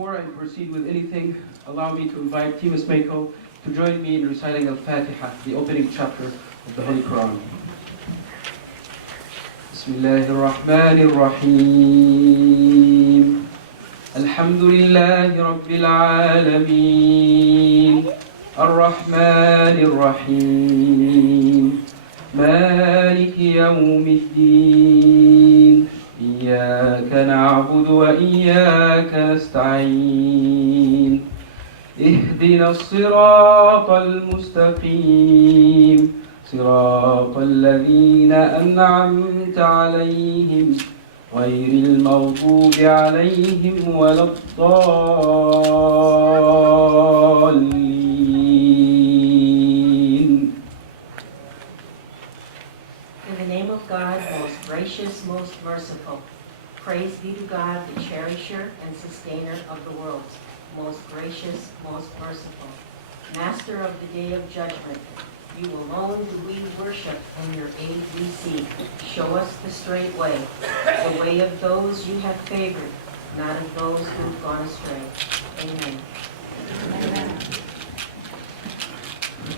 Before I proceed with anything, allow me to invite Timus Mako to join me in reciting Al-Fatiha, the opening chapter of the Holy Quran. Bismillahir Rahmanir Rahim. Alhamdulillahi Rabbil Alameen. Ar-Rahmanir Rahim. Maliki Yawmiddin. إياك نعبد وإياك نستعين اهدنا الصراط المستقيم صراط الذين أنعمت عليهم غير المغضوب عليهم ولا الضالين. In the name of God, most gracious, most merciful, praise be to God, the cherisher and sustainer of the worlds, most gracious, most merciful, master of the day of judgment. You alone do we worship, and your aid we seek. Show us the straight way, the way of those you have favored, not of those who've gone astray. Amen. Amen.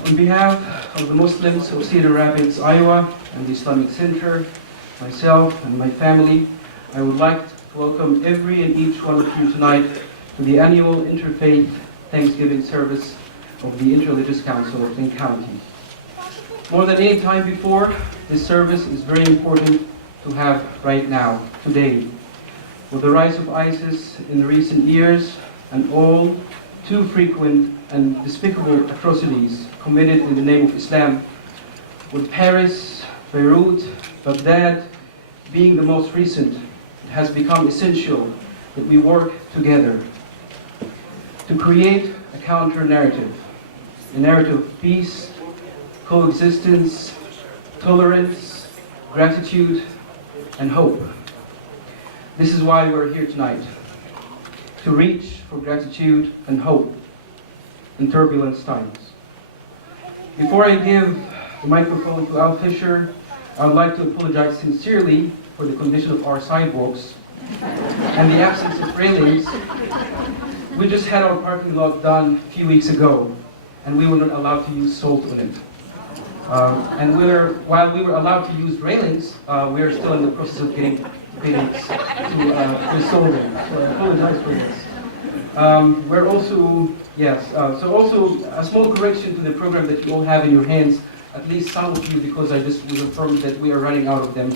On behalf of the Muslims of Cedar Rapids, Iowa, and the Islamic Center, myself and my family, I would like to welcome every and each one of you tonight to the annual Interfaith Thanksgiving service of the Interreligious Council of Linn County. More than any time before, this service is very important to have right now, today. With the rise of ISIS in the recent years and all too frequent and despicable atrocities committed in the name of Islam, with Paris, Beirut, Baghdad being the most recent, it has become essential that we work together to create a counter-narrative, a narrative of peace, coexistence, tolerance, gratitude, and hope. This is why we're here tonight, to reach for gratitude and hope in turbulent times. Before I give the microphone to Al Fisher, I would like to apologize sincerely for the condition of our sidewalks and the absence of railings. We just had our parking lot done a few weeks ago, and we were not allowed to use salt on it. And while we were allowed to use railings, we are still in the process of getting bids to restore them. So I apologize for this. We're also, so also a small correction to the program that you all have in your hands, at least some of you, because I just was informed that we are running out of them.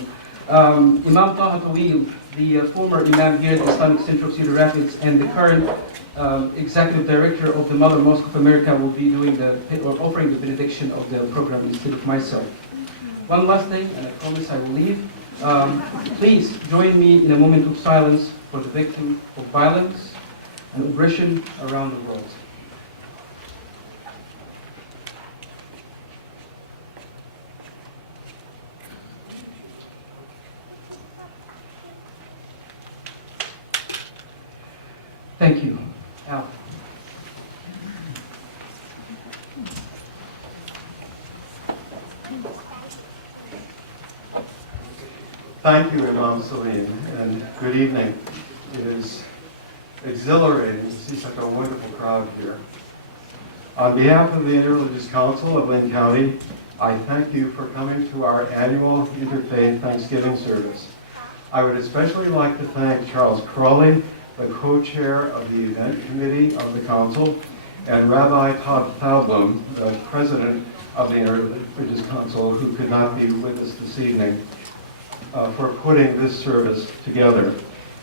Imam Taha Tawil, the former Imam here at the Islamic Center of Cedar Rapids and the current Executive Director of the Mother Mosque of America, will be doing offering the benediction of the program instead of myself. One last thing, and I promise I will leave. Please join me in a moment of silence for the victim of violence and oppression around the world. Thank you. Al. Thank you, Imam Salim, and good evening. It is exhilarating to see such a wonderful crowd here. On behalf of the Interreligious Council of Linn County, I thank you for coming to our annual Interfaith Thanksgiving service. I would especially like to thank Charles Crawley, the co-chair of the event committee of the council, and Rabbi Todd Thalblum, the president of the Interreligious Council, who could not be with us this evening, for putting this service together.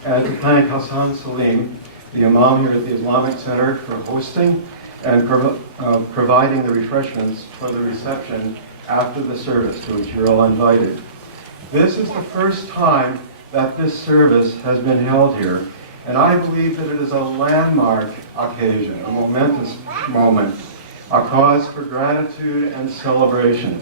And to thank Hassan Salim, the imam here at the Islamic Center, for hosting and providing the refreshments for the reception after the service, to which you're all invited. This is the first time that this service has been held here, and I believe that it is a landmark occasion, a momentous moment, a cause for gratitude and celebration.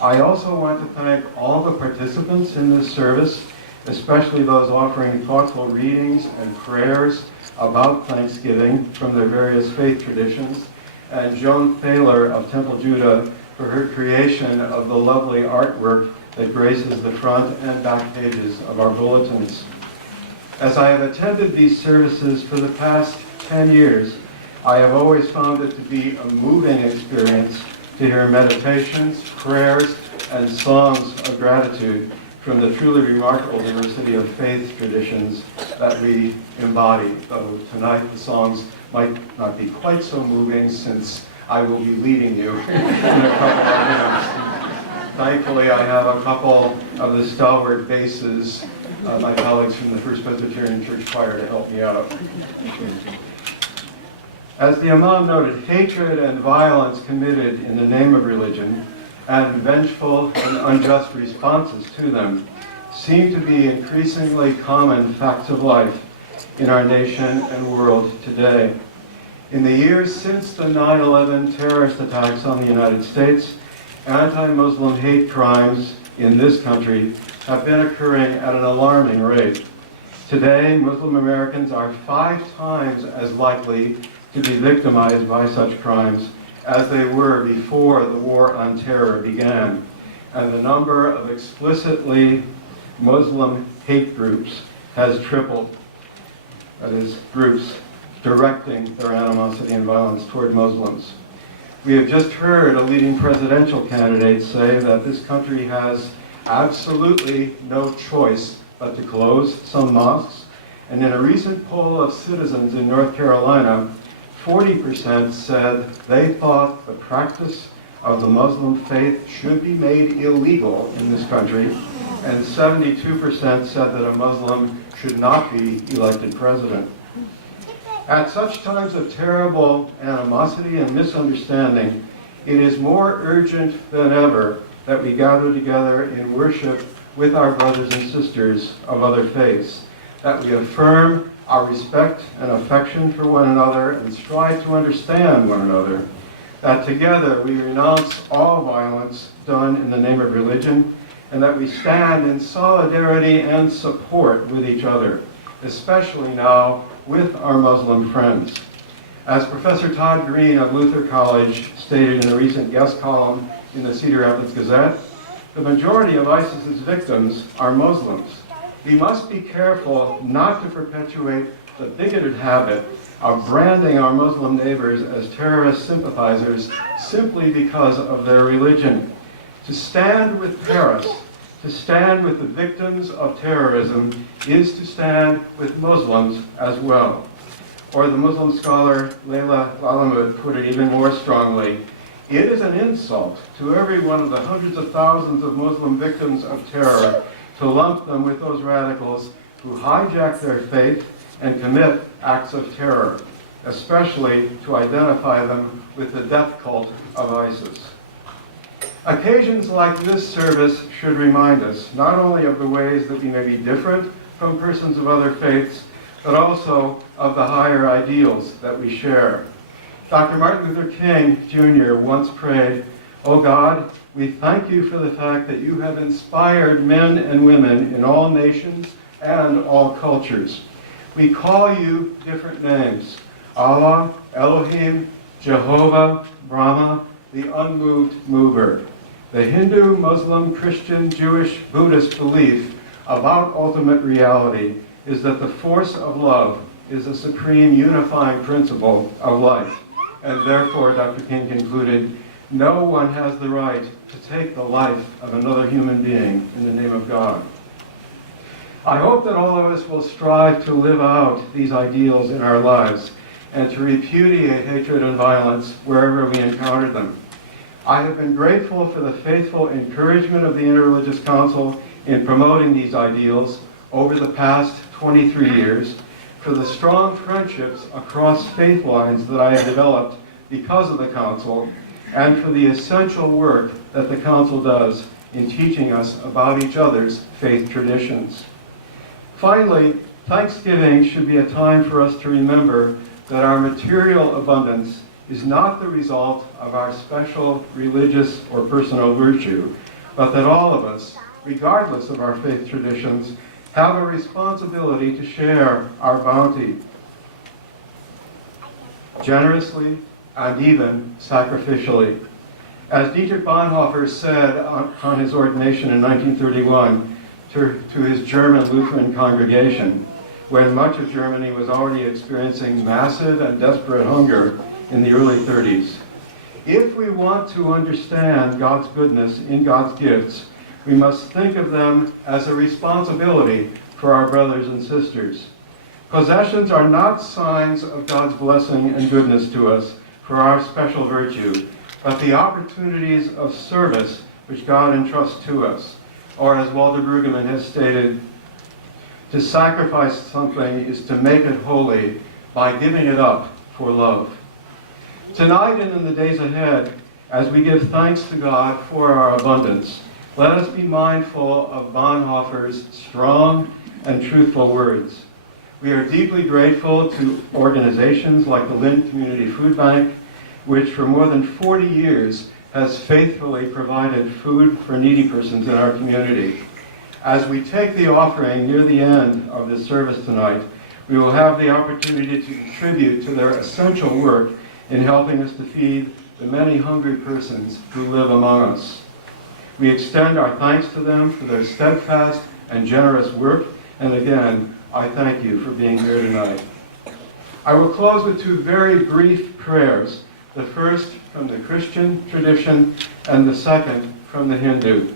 I also want to thank all the participants in this service, especially those offering thoughtful readings and prayers about Thanksgiving from their various faith traditions, and Joan Thaler of Temple Judah for her creation of the lovely artwork that graces the front and back pages of our bulletins. As I have attended these services for the past 10 years, I have always found it to be a moving experience to hear meditations, prayers, and songs of gratitude from the truly remarkable diversity of faith traditions that we embody. Though tonight the songs might not be quite so moving, since I will be leading you in a couple of minutes. Thankfully, I have a couple of the stalwart basses, my colleagues from the First Presbyterian Church Choir, to help me out. As the Imam noted, hatred and violence committed in the name of religion and vengeful and unjust responses to them seem to be increasingly common facts of life in our nation and world today. In the years since the 9/11 terrorist attacks on the United States, anti-Muslim hate crimes in this country have been occurring at an alarming rate. Today, Muslim Americans are 5 times as likely to be victimized by such crimes as they were before the war on terror began. And the number of explicitly Muslim hate groups has tripled. That is, groups directing their animosity and violence toward Muslims. We have just heard a leading presidential candidate say that this country has absolutely no choice but to close some mosques. And in a recent poll of citizens in North Carolina, 40% said they thought the practice of the Muslim faith should be made illegal in this country, and 72% said that a Muslim should not be elected president. At such times of terrible animosity and misunderstanding, it is more urgent than ever that we gather together in worship with our brothers and sisters of other faiths, that we affirm our respect and affection for one another and strive to understand one another, that together we renounce all violence done in the name of religion, and that we stand in solidarity and support with each other, especially now with our Muslim friends. As Professor Todd Green of Luther College stated in a recent guest column in the Cedar Rapids Gazette, the majority of ISIS's victims are Muslims. We must be careful not to perpetuate the bigoted habit of branding our Muslim neighbors as terrorist sympathizers simply because of their religion. To stand with Paris, to stand with the victims of terrorism, is to stand with Muslims as well. Or the Muslim scholar Layla Lalamud put it even more strongly: it is an insult to every one of the hundreds of thousands of Muslim victims of terror to lump them with those radicals who hijack their faith and commit acts of terror, especially to identify them with the death cult of ISIS. Occasions like this service should remind us not only of the ways that we may be different from persons of other faiths, but also of the higher ideals that we share. Dr. Martin Luther King Jr. once prayed, "Oh God, we thank you for the fact that you have inspired men and women in all nations and all cultures. We call you different names: Allah, Elohim, Jehovah, Brahma, the unmoved mover." The Hindu, Muslim, Christian, Jewish, Buddhist belief about ultimate reality is that the force of love is a supreme unifying principle of life. And therefore, Dr. King concluded, no one has the right to take the life of another human being in the name of God. I hope that all of us will strive to live out these ideals in our lives and to repudiate hatred and violence wherever we encounter them. I have been grateful for the faithful encouragement of the Interreligious Council in promoting these ideals over the past 23 years, for the strong friendships across faith lines that I have developed because of the Council, and for the essential work that the Council does in teaching us about each other's faith traditions. Finally, Thanksgiving should be a time for us to remember that our material abundance is not the result of our special religious or personal virtue, but that all of us, regardless of our faith traditions, have a responsibility to share our bounty generously and even sacrificially. As Dietrich Bonhoeffer said on his ordination in 1931 to his German Lutheran congregation, when much of Germany was already experiencing massive and desperate hunger in the early 30s. If we want to understand God's goodness in God's gifts, we must think of them as a responsibility for our brothers and sisters. Possessions are not signs of God's blessing and goodness to us for our special virtue, but the opportunities of service which God entrusts to us. Or as Walter Brueggemann has stated, to sacrifice something is to make it holy by giving it up for love. Tonight and in the days ahead, as we give thanks to God for our abundance, let us be mindful of Bonhoeffer's strong and truthful words. We are deeply grateful to organizations like the Lynn Community Food Bank, which for more than 40 years has faithfully provided food for needy persons in our community. As we take the offering near the end of this service tonight, we will have the opportunity to contribute to their essential work in helping us to feed the many hungry persons who live among us. We extend our thanks to them for their steadfast and generous work, and again, I thank you for being here tonight. I will close with two very brief prayers, the first from the Christian tradition and the second from the Hindu.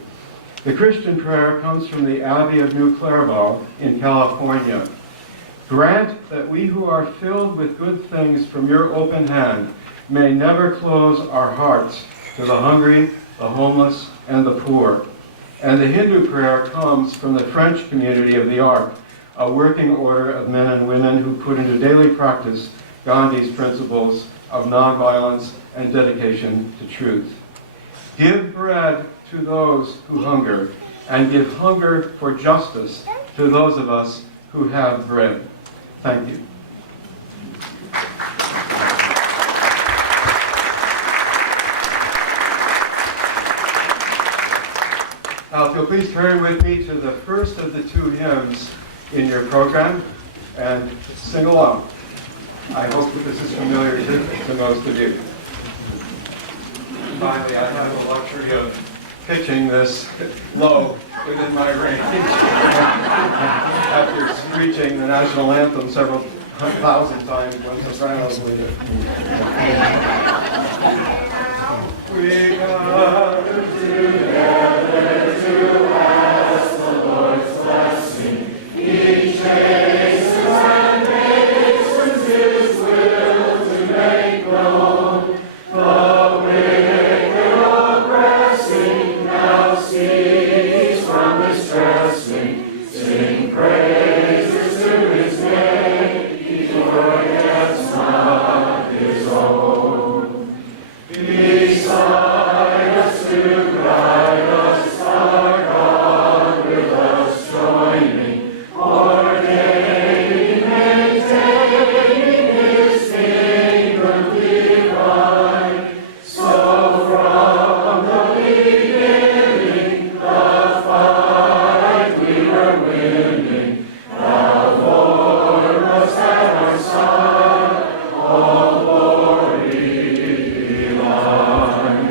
The Christian prayer comes from the Abbey of New Clairvaux in California. Grant that we who are filled with good things from your open hand may never close our hearts to the hungry, the homeless, and the poor. And the Hindu prayer comes from the French community of the Ark, a working order of men and women who put into daily practice Gandhi's principles of nonviolence and dedication to truth. Give bread to those who hunger, and give hunger for justice to those of us who have bread. Thank you. Now, if you'll please turn with me to the first of the two hymns in your program and sing along. I hope that this is familiar to most of you. Finally, I have the luxury of pitching this low within my range after screeching the national anthem several thousand times when sopranos lead it. We gather together to ask the Lord's blessing. Each hastens and hastens His will to make known. The wicked oppressing now cease from distressing. Sing praises to His name. He forgets not His own. Beside us to guide us, our God with us joining, ordaining, maintaining His kingdom divine. So from the beginning, the fight we were winning. Thou, Lord, must at our side, all glory thine.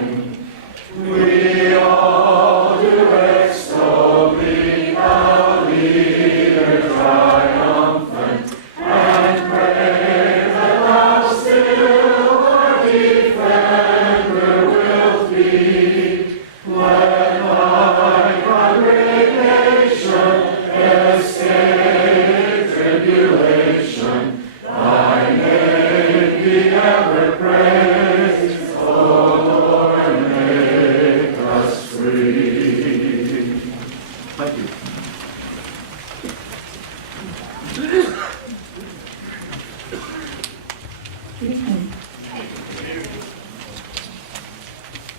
We all do extol thee, thou leader triumphant, and pray that thou still our defender wilt be. Let thy congregation escape tribulation. Thy name be ever praised, O Lord, make us free. Thank you.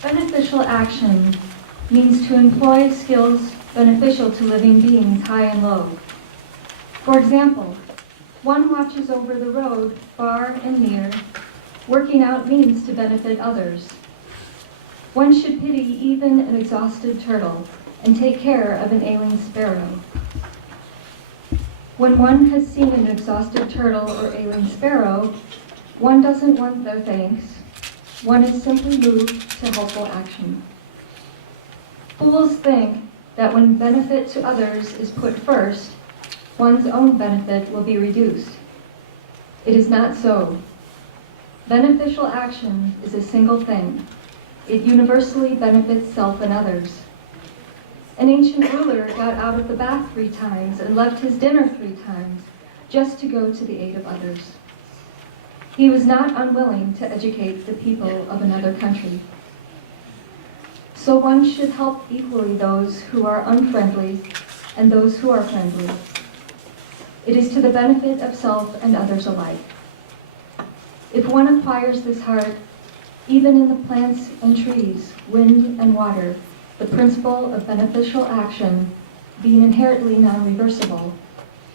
Beneficial action means to employ skills beneficial to living beings high and low. For example, one watches over the road far and near. Working out means to benefit others. One should pity even an exhausted turtle and take care of an ailing sparrow. When one has seen an exhausted turtle or ailing sparrow, one doesn't want their thanks. One is simply moved to helpful action. Fools think that when benefit to others is put first, one's own benefit will be reduced. It is not so. Beneficial action is a single thing. It universally benefits self and others. An ancient ruler got out of the bath 3 times and left his dinner 3 times just to go to the aid of others. He was not unwilling to educate the people of another country. So one should help equally those who are unfriendly and those who are friendly. It is to the benefit of self and others alike. If one acquires this heart, even in the plants and trees, wind and water, the principle of beneficial action, being inherently non-reversible,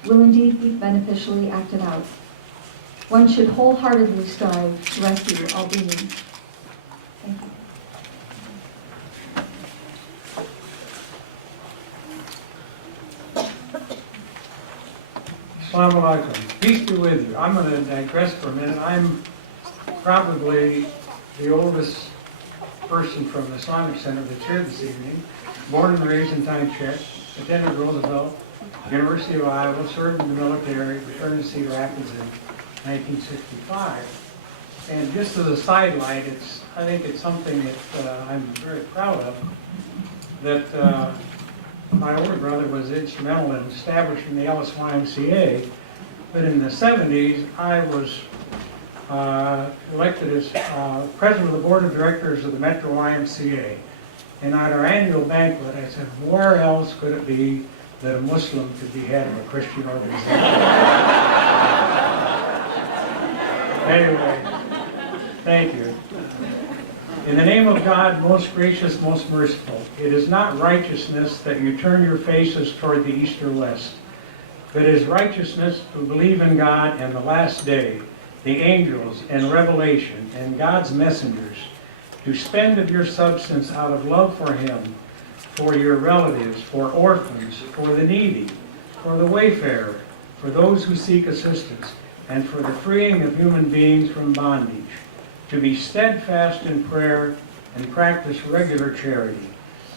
will indeed be beneficially acted out. One should wholeheartedly strive to rescue all beings. Thank you. Assalamu alaikum. Peace be with you. I'm going to digress for a minute. I'm probably the oldest person from the Islamic Center that's here this evening. Born and raised in Tyne-Czech, attended Roosevelt, University of Iowa, served in the military, returned to Cedar Rapids in 1965. And just as a sidelight, I think it's something that I'm very proud of, that my older brother was instrumental in establishing the LSYMCA, but in the 70s, I was elected as president of the board of directors of the Metro YMCA. And at our annual banquet, I said, where else could it be that a Muslim could be head of a Christian organization? Anyway, thank you. In the name of God, most gracious, most merciful, it is not righteousness that you turn your faces toward the east or west, but it is righteousness to believe in God and the last day, the angels and revelation and God's messengers, to spend of your substance out of love for Him, for your relatives, for orphans, for the needy, for the wayfarer, for those who seek assistance, and for the freeing of human beings from bondage, to be steadfast in prayer and practice regular charity,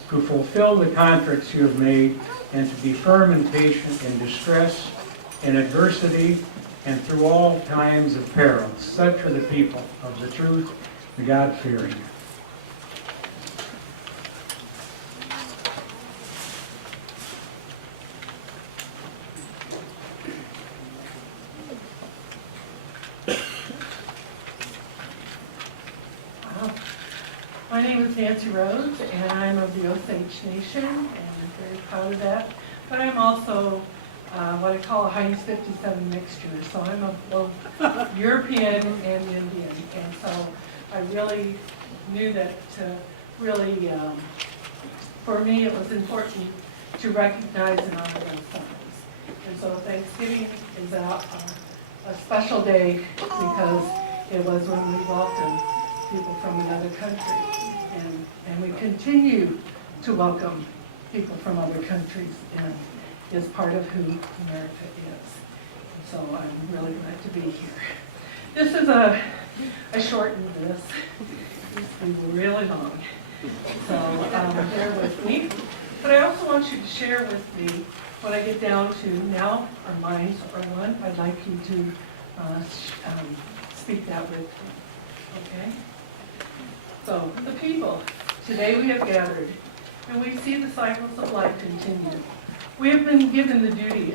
to fulfill the contracts you have made, and to be firm and patient in distress, in adversity, and through all times of peril. Such are the people of the truth, the God-fearing. My name is Nancy Rhodes, and I'm of the Osage Nation, and I'm very proud of that. But I'm also what I call a Heinz 57 mixture, so I'm of both European and Indian. And so I really knew that for me, it was important to recognize and honor those times. And so Thanksgiving is a special day because it was when we welcomed people from another country. And we continue to welcome people from other countries and is part of who America is. And so I'm really glad to be here. This is I shortened this. It used to be really long. So bear with me. But I also want you to share with me when I get down to now our minds are one. I'd like you to speak that with me. Okay? So, the people, today we have gathered, and we see the cycles of life continue. We have been given the duty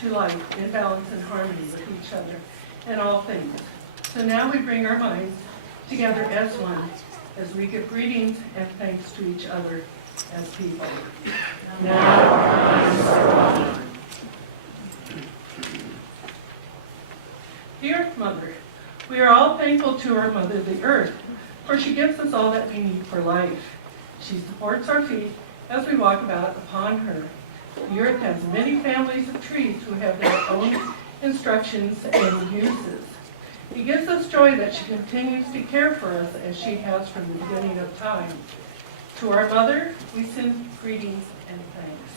to life in balance and harmony with each other in all things. So now we bring our minds together as one, as we give greetings and thanks to each other as people. Now our minds are one. The Earth Mother, we are all thankful to our Mother, the Earth, for she gives us all that we need for life. She supports our feet as we walk about upon her. The earth has many families of trees who have their own instructions and uses. It gives us joy that she continues to care for us as she has from the beginning of time. To our Mother, we send greetings and thanks.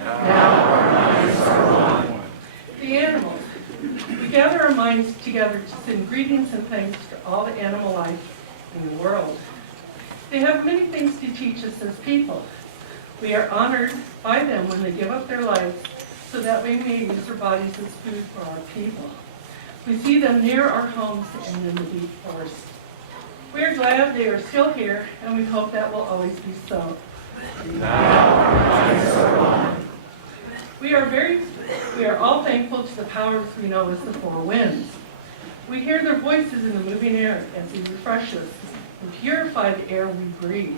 Now our minds are one. The animals. We gather our minds together to send greetings and thanks to all the animal life in the world. They have many things to teach us as people. We are honored by them when they give up their lives so that we may use their bodies as food for our people. We see them near our homes and in the deep forest. We are glad they are still here, and we hope that will always be so. We are all thankful to the powers we know as the four winds. We hear their voices in the moving air as they refresh us and purify the air we breathe.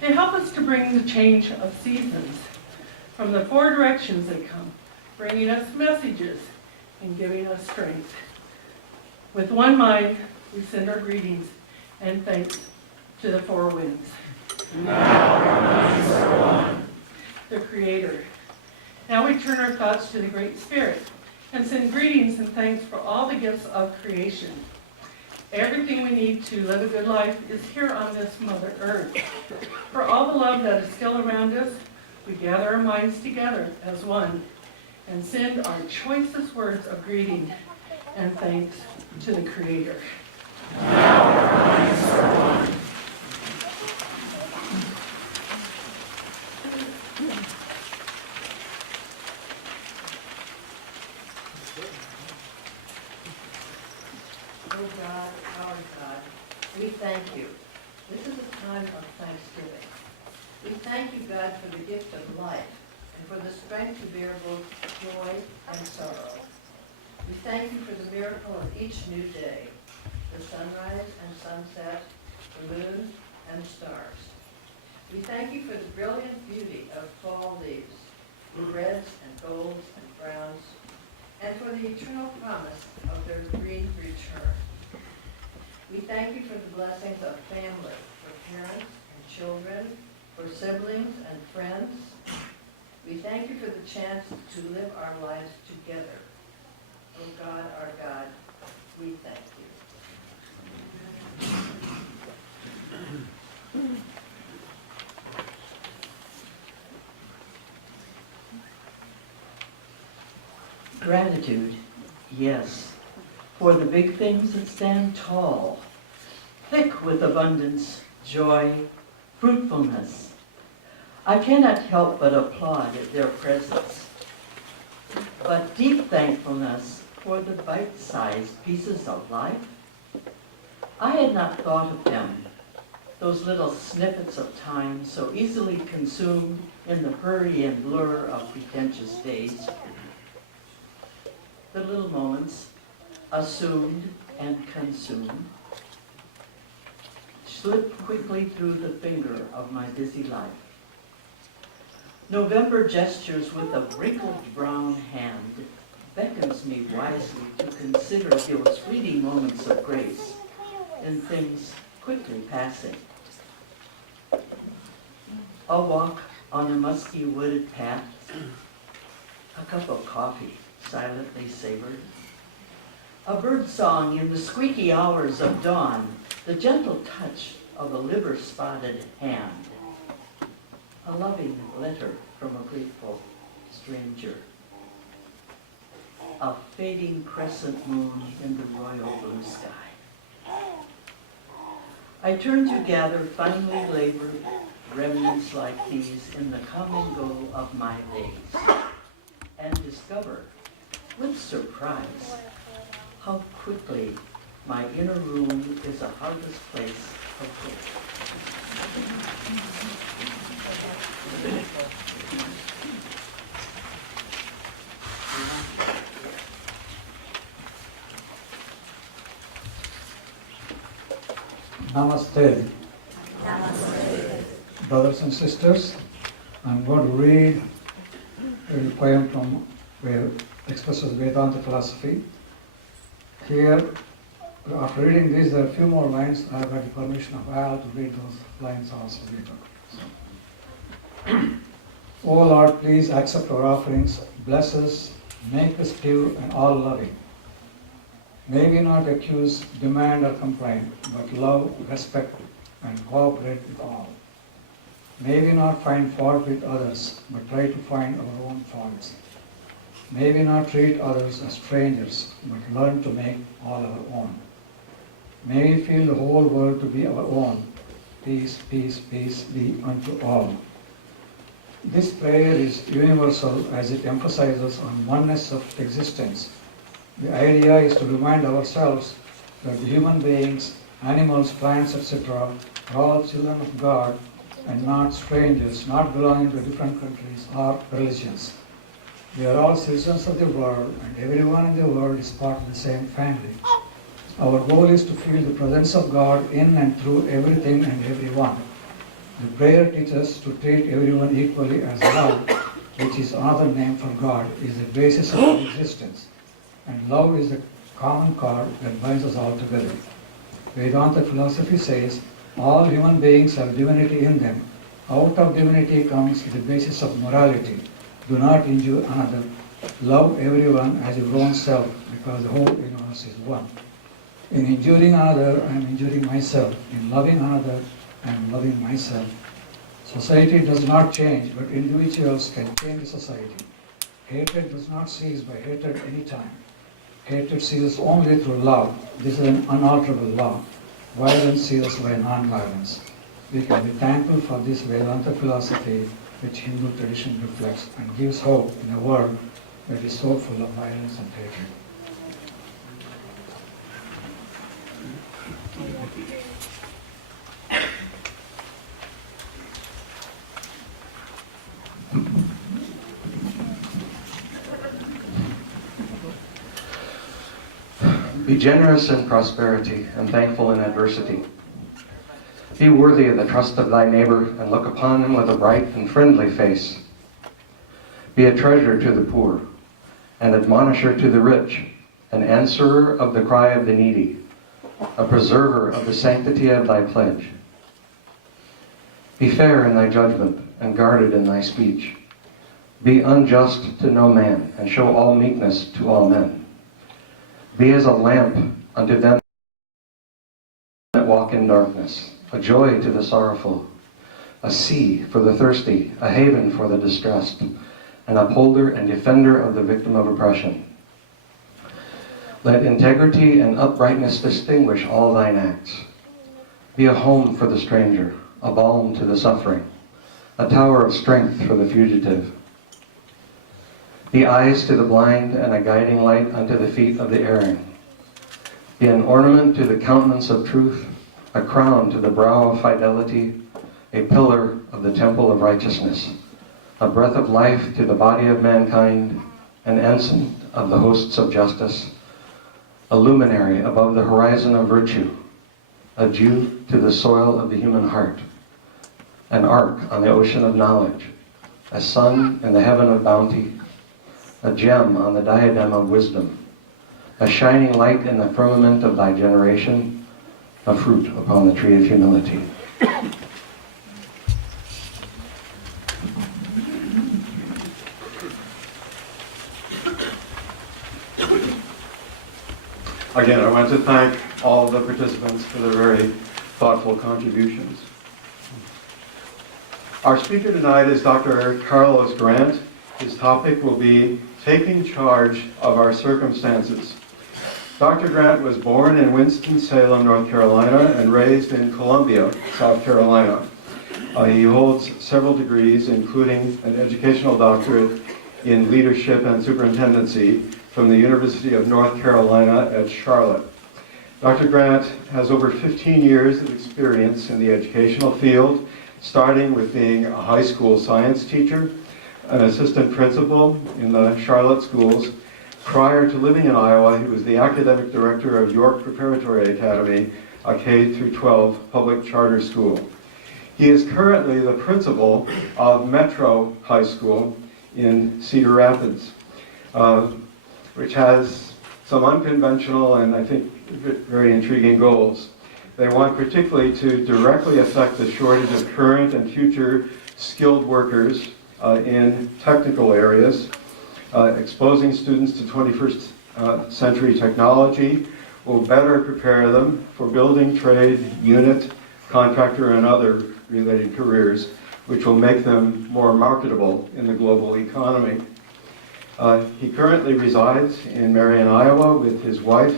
They help us to bring the change of seasons. From the four directions they come, bringing us messages and giving us strength. With one mind, we send our greetings and thanks to the four winds. The Creator. Now we turn our thoughts to the Great Spirit and send greetings and thanks for all the gifts of creation. Everything we need to live a good life is here on this Mother Earth. For all the love that is still around us, we gather our minds together as one and send our choicest words of greeting and thanks to the Creator. Oh God, our God, we thank you. This is a time of thanksgiving. We thank you, God, for the gift of life and for the strength to bear both joy and sorrow. We thank you for the miracle of each new day, the sunrise and sunset, the moon and stars. We thank you for the brilliant beauty of fall leaves, the reds and golds and browns, and for the eternal promise of their green return. We thank you for the blessings of family, for parents and children, for siblings and friends. We thank you for the chance to live our lives together. Oh God, our God, we thank you. Gratitude, yes, for the big things that stand tall, thick with abundance, joy, fruitfulness. I cannot help but applaud at their presence, but deep thankfulness for the bite-sized pieces of life. I had not thought of them, those little snippets of time so easily consumed in the hurry and blur of pretentious days. The little moments, assumed and consumed, slip quickly through the finger of my busy life. November gestures with a wrinkled brown hand beckons me wisely to consider those fleeting moments of grace in things quickly passing. A walk on a musky wooded path, a cup of coffee silently savored, a bird song in the squeaky hours of dawn, the gentle touch of a liver-spotted hand, a loving letter from a grateful stranger, a fading crescent moon in the royal blue sky. I turn to gather finely labored remnants like these in the come and go of my days, and discover, with surprise, how quickly my inner room is a harvest place of hope. Namaste. Brothers and sisters, I'm going to read a poem from where expresses Vedanta philosophy. Here, after reading this, there are a few more lines. I have got the permission of Al to read those lines also later. O Lord, please accept our offerings, bless us, make us pure and all loving. May we not accuse, demand, or complain, but love, respect, and cooperate with all. May we not find fault with others, but try to find our own faults. May we not treat others as strangers, but learn to make all our own. May we feel the whole world to be our own. Peace, peace, peace be unto all. This prayer is universal as it emphasizes on oneness of existence. The idea is to remind ourselves that the human beings, animals, plants, etc. are all children of God and not strangers, not belonging to different countries or religions. We are all citizens of the world, and everyone in the world is part of the same family. Our goal is to feel the presence of God in and through everything and everyone. The prayer teaches us to treat everyone equally as love, which is another name for God, is the basis of our existence. And love is the common cord that binds us all together. Vedanta philosophy says all human beings have divinity in them. Out of divinity comes the basis of morality. Do not injure another. Love everyone as your own self, because the whole universe is one. In injuring another, I am injuring myself. In loving another, I am loving myself. Society does not change, but individuals can change the society. Hatred does not cease by hatred any time. Hatred ceases only through love. This is an unalterable law. Violence ceases by non-violence. We can be thankful for this Vedanta philosophy which Hindu tradition reflects and gives hope in a world that is so full of violence and hatred. Be generous in prosperity and thankful in adversity. Be worthy of the trust of thy neighbor and look upon him with a bright and friendly face. Be a treasure to the poor, an admonisher to the rich, an answerer of the cry of the needy, a preserver of the sanctity of thy pledge. Be fair in thy judgment and guarded in thy speech. Be unjust to no man and show all meekness to all men. Be as a lamp unto them that walk in darkness, a joy to the sorrowful, a sea for the thirsty, a haven for the distressed, an upholder and defender of the victim of oppression. Let integrity and uprightness distinguish all thine acts. Be a home for the stranger, a balm to the suffering, a tower of strength for the fugitive. Be eyes to the blind and a guiding light unto the feet of the erring. Be an ornament to the countenance of truth, a crown to the brow of fidelity, a pillar of the temple of righteousness, a breath of life to the body of mankind, an ensign of the hosts of justice, a luminary above the horizon of virtue, a dew to the soil of the human heart, an ark on the ocean of knowledge, a sun in the heaven of bounty, a gem on the diadem of wisdom, a shining light in the firmament of thy generation, a fruit upon the tree of humility. Again, I want to thank all of the participants for their very thoughtful contributions. Our speaker tonight is Dr. Carlos Grant. His topic will be taking charge of our circumstances. Dr. Grant was born in Winston-Salem, North Carolina, and raised in Columbia, South Carolina. He holds several degrees, including an educational doctorate in leadership and superintendency from the University of North Carolina at Charlotte. Dr. Grant has over 15 years of experience in the educational field, starting with being a high school science teacher, an assistant principal in the Charlotte schools. Prior to living in Iowa, he was the academic director of York Preparatory Academy, a K-12 public charter school. He is currently the principal of Metro High School in Cedar Rapids, which has some unconventional and I think very intriguing goals. They want particularly to directly affect the shortage of current and future skilled workers in technical areas. Exposing students to 21st century technology will better prepare them for building, trade, unit, contractor, and other related careers, which will make them more marketable in the global economy. He currently resides in Marion, Iowa with his wife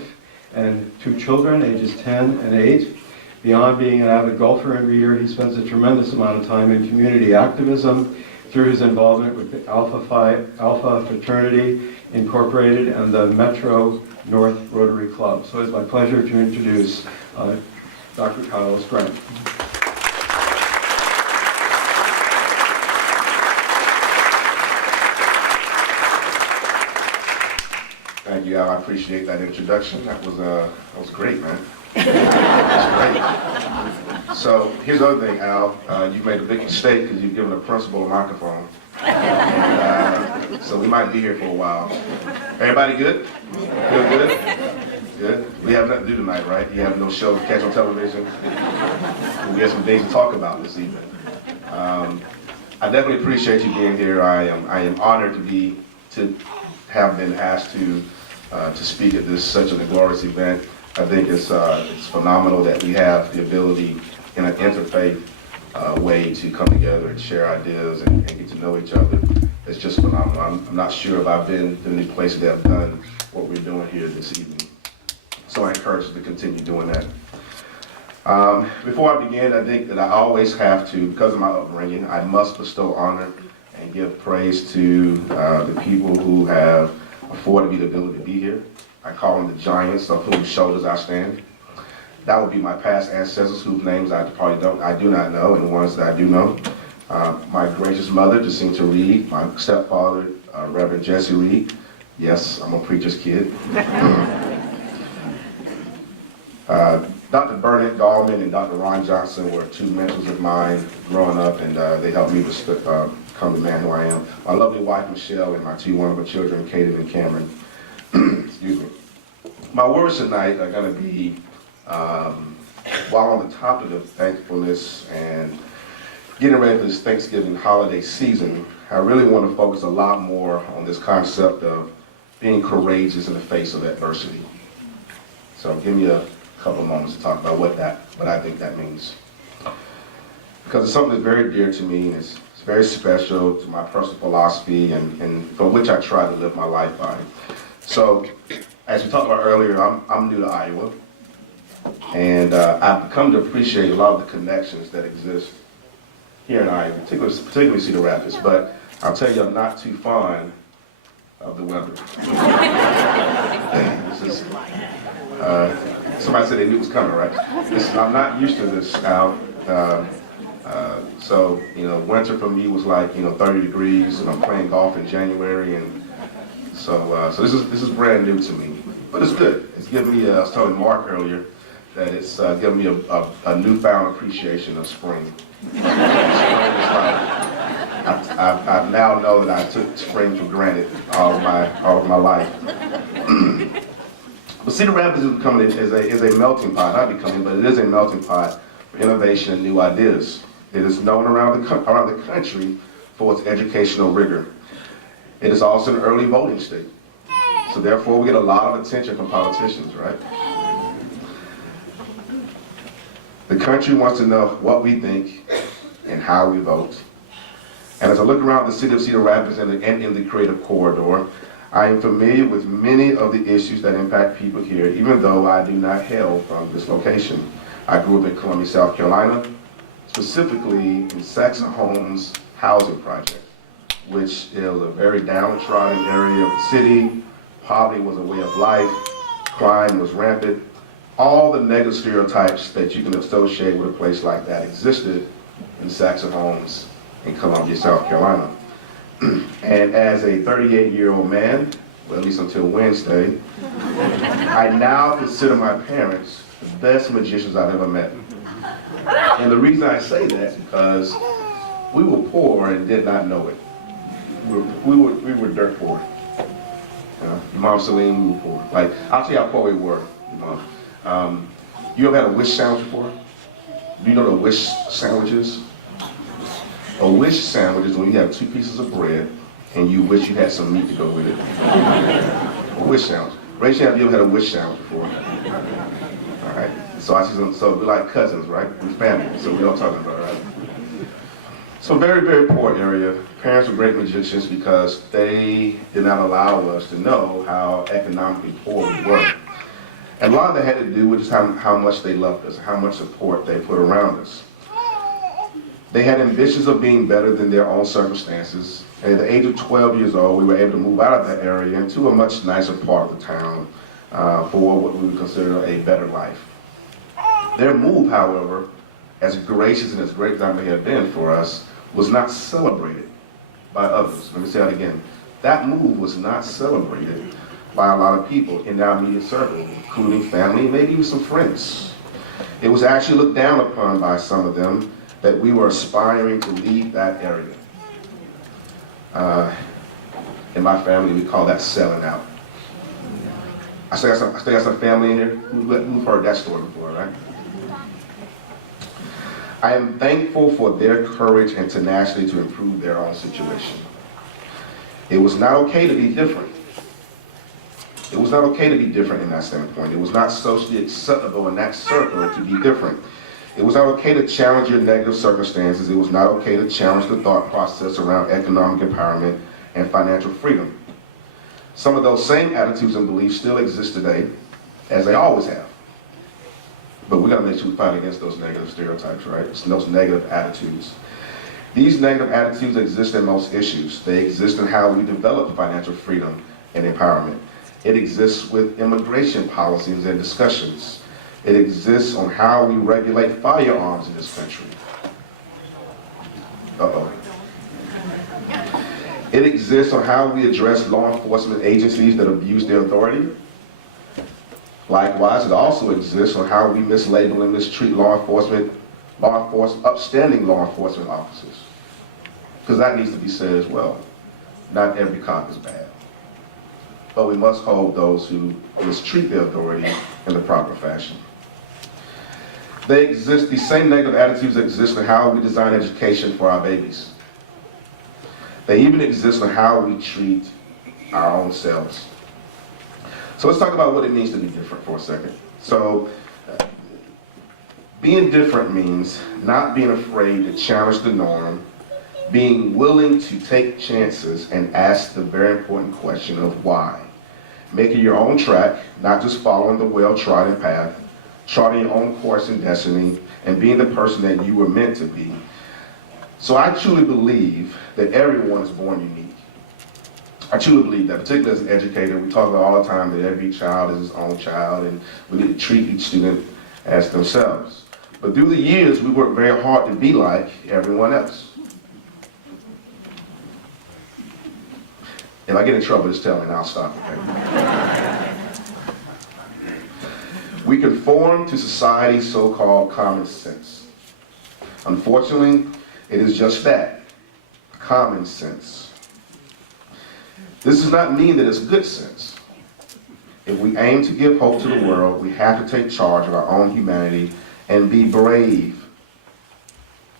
and 2 children, ages 10 and 8. Beyond being an avid golfer and reader, he spends a tremendous amount of time in community activism, through his involvement with the Alpha Fraternity Incorporated and the Metro North Rotary Club. So it's my pleasure to introduce Dr. Carlos Grant. Thank you, Al. I appreciate that introduction. That was great, man. That's great. So here's the other thing, Al. You made a big mistake because you've given a principal a microphone. And, so we might be here for a while. Everybody good? Feel good? Good? We have nothing to do tonight, right? You have no show to catch on television? We have some things to talk about this evening. I definitely appreciate you being here. I am honored to have been asked to speak at this such a glorious event. I think it's phenomenal that we have the ability in an interfaith way to come together and share ideas and get to know each other. It's just phenomenal. I'm not sure if I've been to any places that have done what we're doing here this evening. So I encourage you to continue doing that. Before I begin, I think that I always have to, because of my upbringing, I must bestow honor and give praise to the people who have afforded me the ability to be here. I call them the giants on whose shoulders I stand. That would be my past ancestors whose names I do not know, and the ones that I do know. My gracious mother, Jacinta Reed, my stepfather, Reverend Jesse Reed. Yes, I'm a preacher's kid. Dr. Bernard Dahlman and Dr. Ron Johnson were two mentors of mine growing up, and they helped me to become the man who I am. My lovely wife, Michelle, and my two wonderful children, Kaden and Cameron. Excuse me. My words tonight are going to be, while on the topic of thankfulness and getting ready for this Thanksgiving holiday season, I really want to focus a lot more on this concept of being courageous in the face of adversity. So give me a couple moments to talk about what I think that means. Because it's something that's very dear to me, and it's very special to my personal philosophy and for which I try to live my life by. So, as we talked about earlier, I'm new to Iowa, and I've come to appreciate a lot of the connections that exist here in Iowa, particularly Cedar Rapids, but I'll tell you I'm not too fond of the weather. This is, somebody said they knew it was coming, right? I'm not used to this now. So, winter for me was like, 30 degrees, and I'm playing golf in January, and so this is brand new to me. But it's good. It's given me, I was telling Mark earlier, that it's given me a newfound appreciation of spring. I now know that I took spring for granted all of my life. But Cedar Rapids is becoming is a melting pot, not becoming, but it is a melting pot for innovation and new ideas. It is known around the country for its educational rigor. It is also an early voting state. So therefore, we get a lot of attention from politicians, right? The country wants to know what we think and how we vote. And as I look around the city of Cedar Rapids and in the creative corridor, I am familiar with many of the issues that impact people here, even though I do not hail from this location. I grew up in Columbia, South Carolina, specifically in Saxon Homes housing project, which is a very downtrodden area of the city. Poverty was a way of life. Crime was rampant. All the negative stereotypes that you can associate with a place like that existed in Saxon Homes in Columbia, South Carolina. And as a 38-year-old man, well, at least until Wednesday, I now consider my parents the best magicians I've ever met. And the reason I say that is because we were poor and did not know it. We were dirt poor. Your mom, Celine, we were poor. Like, I'll tell you how poor we were. You ever had a wish sandwich before? Do you know what a wish sandwich is? A wish sandwich is when you have 2 pieces of bread and you wish you had some meat to go with it. A wish sandwich. Raise your hand if you ever had a wish sandwich before. All right. So I see some. So we're like cousins, right? We're family. So we know what I'm talking about, right? So very, very poor area. Parents were great magicians because they did not allow us to know how economically poor we were. And a lot of that had to do with just how much they loved us, how much support they put around us. They had ambitions of being better than their own circumstances. And at the age of 12 years old, we were able to move out of that area into a much nicer part of the town for what we would consider a better life. Their move, however, as gracious and as great as that may have been for us, was not celebrated by others. Let me say that again. That move was not celebrated by a lot of people in our immediate circle, including family, maybe even some friends. It was actually looked down upon by some of them that we were aspiring to leave that area. In my family, we call that selling out. I still got some family in here who've heard that story before, right? I am thankful for their courage and tenacity to improve their own situation. It was not okay to be different. It was not okay to be different in that standpoint. It was not socially acceptable in that circle to be different. It was not okay to challenge your negative circumstances. It was not okay to challenge the thought process around economic empowerment and financial freedom. Some of those same attitudes and beliefs still exist today, as they always have. But we gotta make sure we fight against those negative stereotypes, right? It's those negative attitudes. These negative attitudes exist in most issues. They exist in how we develop financial freedom and empowerment. It exists with immigration policies and discussions. It exists on how we regulate firearms in this country. Uh-oh. It exists on how we address law enforcement agencies that abuse their authority. Likewise, it also exists on how we mislabel and mistreat upstanding law enforcement officers. Because that needs to be said as well. Not every cop is bad. But we must hold those who mistreat their authority in the proper fashion. These same negative attitudes exist in how we design education for our babies. They even exist in how we treat our own selves. So let's talk about what it means to be different for a second. So being different means not being afraid to challenge the norm, being willing to take chances and ask the very important question of why. Making your own track, not just following the well-trodden path, charting your own course and destiny, and being the person that you were meant to be. So I truly believe that everyone is born unique. I truly believe that, particularly as an educator, we talk about all the time that every child is his own child, and we need to treat each student as themselves. But through the years, we work very hard to be like everyone else. If I get in trouble, just tell me and I'll stop, okay? We conform to society's so-called common sense. Unfortunately, it is just that, common sense. This does not mean that it's good sense. If we aim to give hope to the world, we have to take charge of our own humanity and be brave.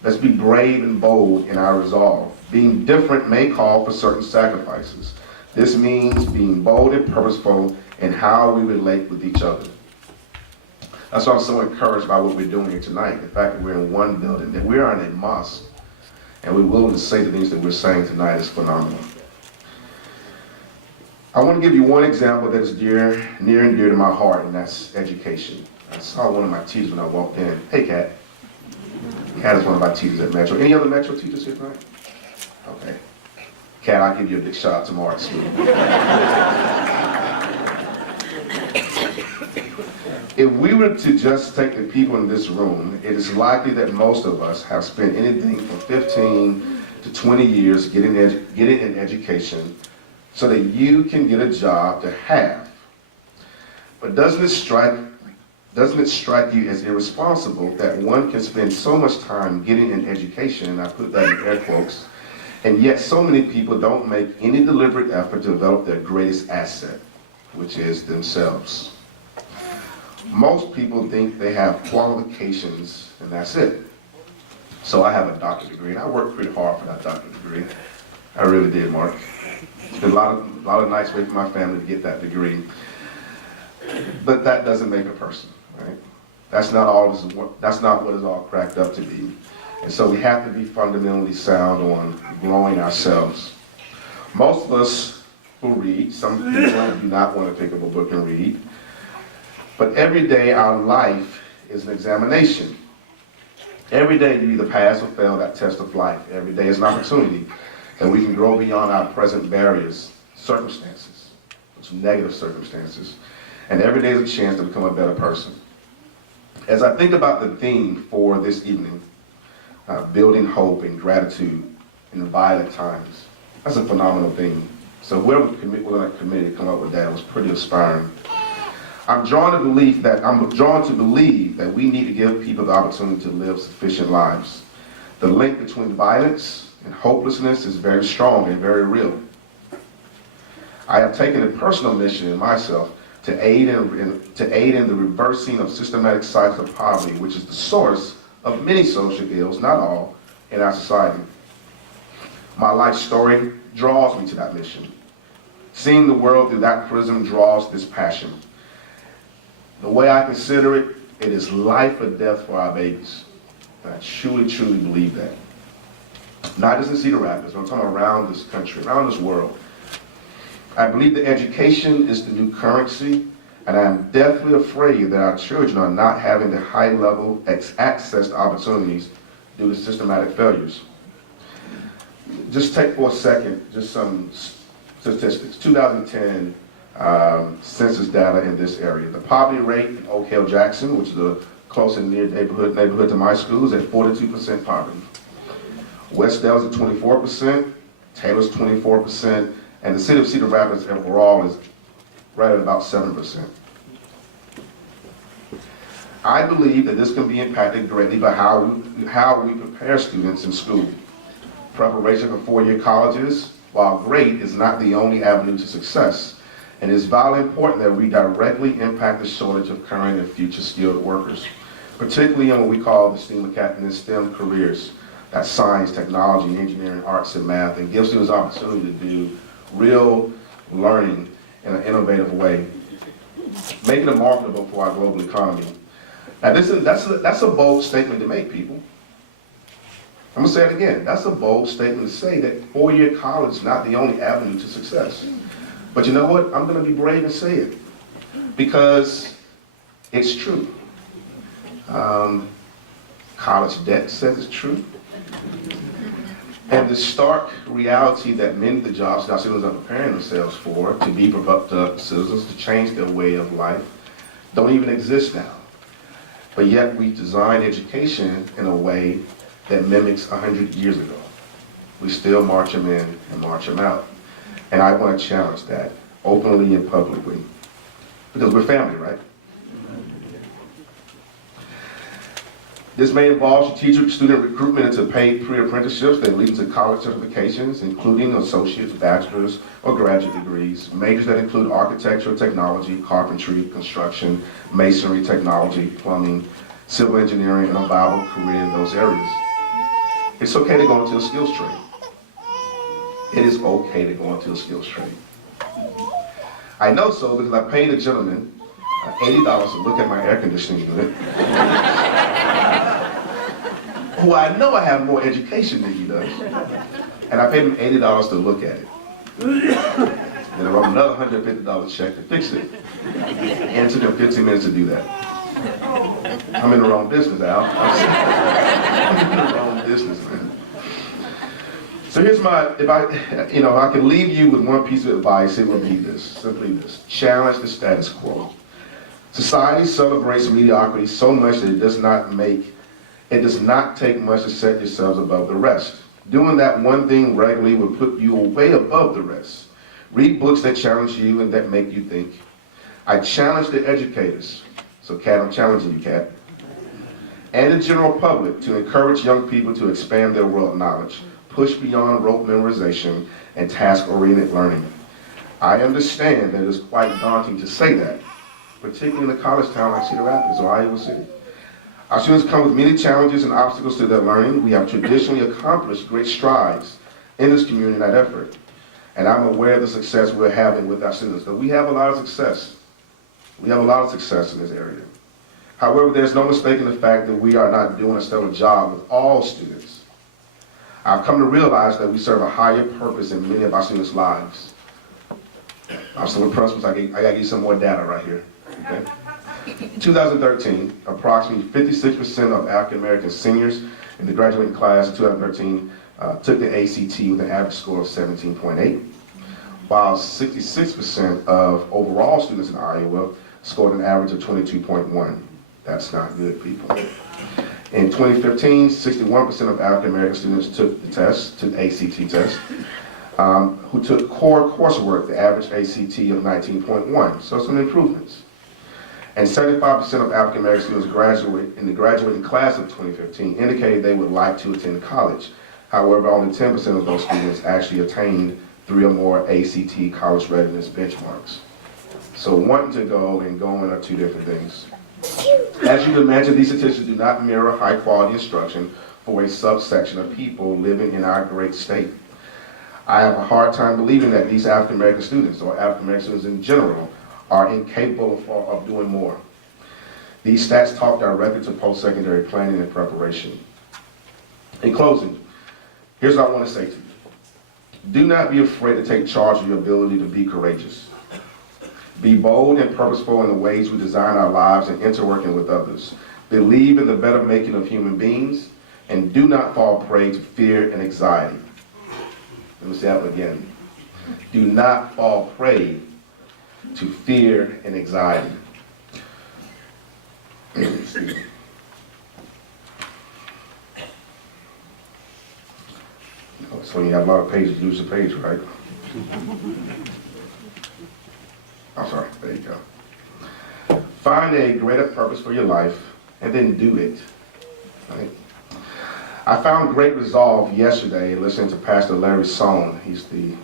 Let's be brave and bold in our resolve. Being different may call for certain sacrifices. This means being bold and purposeful in how we relate with each other. That's why I'm so encouraged by what we're doing here tonight. The fact that we're in one building, that we're in a mosque, and we're willing to say the things that we're saying tonight is phenomenal. I want to give you one example that is near and dear to my heart, and that's education. I saw one of my teachers when I walked in. Hey, Kat. Kat is one of my teachers at Metro. Any other Metro teachers here tonight? Okay. Kat, I'll give you a big shout out tomorrow at school. If we were to just take the people in this room, it is likely that most of us have spent anything from 15 to 20 years getting an education so that you can get a job to have. But doesn't it strike you as irresponsible that one can spend so much time getting an education, and I put that in air quotes, and yet so many people don't make any deliberate effort to develop their greatest asset, which is themselves. Most people think they have qualifications and that's it. So I have a doctorate degree, and I worked pretty hard for that doctorate degree. I really did, Mark. It's been a lot of nights away from my family to get that degree. But that doesn't make a person, right? That's not what it's all cracked up to be. And so we have to be fundamentally sound on growing ourselves. Most of us will read. Some people do not want to pick up a book and read. But every day our life is an examination. Every day you either pass or fail that test of life. Every day is an opportunity that we can grow beyond our present barriers, circumstances, those negative circumstances. And every day is a chance to become a better person. As I think about the theme for this evening, building hope and gratitude in violent times, that's a phenomenal theme. So whoever committee to come up with that was pretty inspiring. I'm drawn to believe that we need to give people the opportunity to live sufficient lives. The link between violence and hopelessness is very strong and very real. I have taken a personal mission in myself to aid in the reversing of systematic cycles of poverty, which is the source of many social ills, not all, in our society. My life story draws me to that mission. Seeing the world through that prism draws this passion. The way I consider it, it is life or death for our babies. And I truly, truly believe that. Not just in Cedar Rapids, but I'm talking around this country, around this world. I believe that education is the new currency, and I am deathly afraid that our children are not having the high level access to opportunities due to systematic failures. Just take for a second, just some statistics. 2010 census data in this area. The poverty rate in Oak Hill Jackson, which is a close and near neighborhood to my school, is at 42% poverty. Westdale's at 24%, Taylor's 24%, and the city of Cedar Rapids overall is right at about 7%. I believe that this can be impacted greatly by how we prepare students in school. Preparation for four-year colleges, while great, is not the only avenue to success. And it is vitally important that we directly impact the shortage of current and future skilled workers, particularly in what we call the STEM careers. That's science, technology, engineering, arts, and math, and gives students opportunity to do real learning in an innovative way, making it marketable for our global economy. Now, that's a bold statement to make, people. I'm gonna say it again. That's a bold statement to say that four-year college is not the only avenue to success. But you know what? I'm gonna be brave and say it because it's true. College debt says it's true. And the stark reality that many of the jobs that our students are preparing themselves for, to be productive citizens, to change their way of life, don't even exist now. But yet we design education in a way that mimics 100 years ago. We still march them in and march them out. And I want to challenge that openly and publicly. Because we're family, right? This may involve strategic student recruitment into paid pre-apprenticeships that lead to college certifications, including associate's, bachelor's, or graduate degrees, majors that include architecture, technology, carpentry, construction, masonry, technology, plumbing, civil engineering, and a viable career in those areas. It's okay to go into a skills trade. It is okay to go into a skills trade. I know so because I paid a gentleman $80 to look at my air conditioning unit, who I know I have more education than he does. And I paid him $80 to look at it. Then I wrote another $150 check to fix it. And it took him 15 minutes to do that. I'm in the wrong business, Al. I'm in the wrong business, man. So here's if I can leave you with one piece of advice, it would be this, simply this: challenge the status quo. Society celebrates mediocrity so much that it does not take much to set yourselves above the rest. Doing that one thing regularly will put you way above the rest. Read books that challenge you and that make you think. I challenge the educators, so Kat, I'm challenging you, Kat, and the general public to encourage young people to expand their world knowledge, push beyond rote memorization, and task-oriented learning. I understand that it is quite daunting to say that, particularly in a college town like Cedar Rapids or Iowa City. Our students come with many challenges and obstacles to their learning. We have traditionally accomplished great strides in this community in that effort. And I'm aware of the success we're having with our students. So we have a lot of success. We have a lot of success in this area. However, there's no mistaking the fact that we are not doing a stellar job with all students. I've come to realize that we serve a higher purpose in many of our students' lives. I'm still in principles, I gotta give you some more data right here. Okay? 2013, approximately 56% of African American seniors in the graduating class of 2013 took the ACT with an average score of 17.8, while 66% of overall students in Iowa scored an average of 22.1. That's not good, people. In 2015, 61% of African American students took the test, took ACT test, who took core coursework, the average ACT of 19.1, so some improvements. And 75% of African American students in the graduating class of 2015 indicated they would like to attend college. However, only 10% of those students actually attained 3 or more ACT college readiness benchmarks. So wanting to go and going are two different things. As you can imagine, these statistics do not mirror high quality instruction for a subsection of people living in our great state. I have a hard time believing that these African American students, or African American students in general, are incapable of doing more. These stats talk directly to post-secondary planning and preparation. In closing, here's what I want to say to you. Do not be afraid to take charge of your ability to be courageous. Be bold and purposeful in the ways we design our lives and interworking with others. Believe in the better making of human beings, and do not fall prey to fear and anxiety. Let me say that again. Do not fall prey to fear and anxiety. So when you have a lot of pages, lose the page, right? I'm sorry, there you go. Find a greater purpose for your life and then do it. Right? I found great resolve yesterday listening to Pastor Larry Sohn. He's the